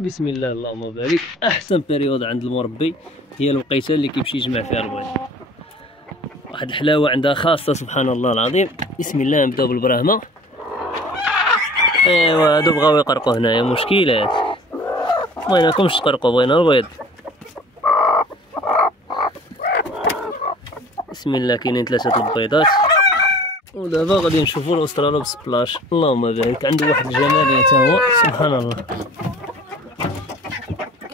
بسم الله اللهم بارك. احسن بيريود عند المربي هي الوقيته اللي كيمشي يجمع فيها البيض. واحد الحلاوه عندها خاصه سبحان الله العظيم. بسم الله نبداو بالبراهمه. ايوا هادو بغاو يقرقوا هنايا مشكلات، بغيناكمش تقرقوا، بغينا البيض. بسم الله كاينين 3 البيضات. ودابا غادي نشوفوا الاسترالوبس بلاش. اللهم بارك، عنده واحد الجماليه حتى هو سبحان الله.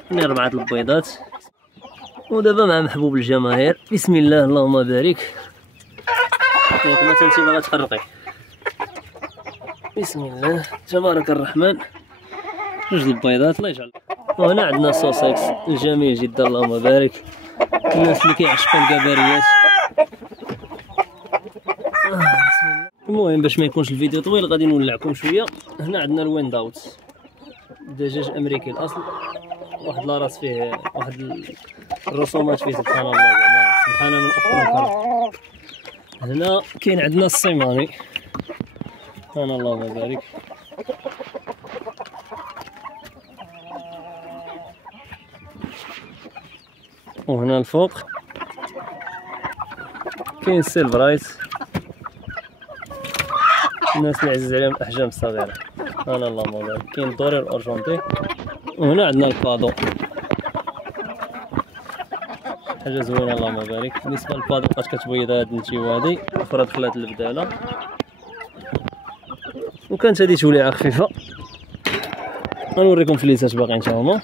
كاينين 4 البيضات. ودابا مع محبوب الجماهير. بسم الله اللهم بارك. ياك مثلا انت باغا تخرقي. بسم الله تبارك الرحمن. 2 البيضات الله يجعل. وهنا عندنا السوسيكس الجميل جدا اللهم بارك. الناس اللي كيعشقوا الكباريات. المهم باش ما يكونش الفيديو طويل غادي نولعكم شويه. هنا عندنا الويند اوت، دجاج امريكي الاصل، واحد لاراس فيه واحد الرسومات فيه سبحان الله، زعما سبحان من اخر الخلق. هنا كاين عندنا الصيماني سبحان الله اللهم بارك. وهنا الفوق كاين السيلفرايت، الناس اللي عزيز عليهم الاحجام الصغيره. سبحان الله اللهم بارك. كاين الدوري الارجنتي. وهنا عندنا البادو، حاجه زوينه اللهم بارك. بالنسبه للبادو بقات كتبيض هاد النتيوه هادي، اخرى دخلات البداله، وكانت هادي توليعه خفيفه. غنوريكم فليسات باقيين تا هما.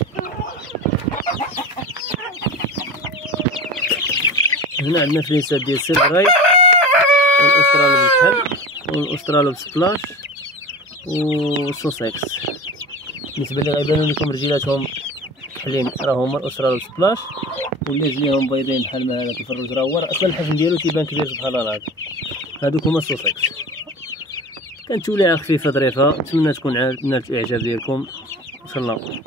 هنا عندنا فليسات ديال سيلفراي والاسترالوب الكحل والاسترالوب سبلاش والسوسيكس. بالنسبه لي غيبانو لكم رجيلاتهم كحلين راه هما الاسترالوب سبلاش، واللي جليهم بيضين بحال ما هذا الفروج راه هو اصلا الحجم ديالو تيبان كبير سبحان الله العظيم. هادوك هما السوسيكس. كانت توليعه خفيفه ظريفه، نتمنى تكون نالت الاعجاب ديالكم ان شاء الله.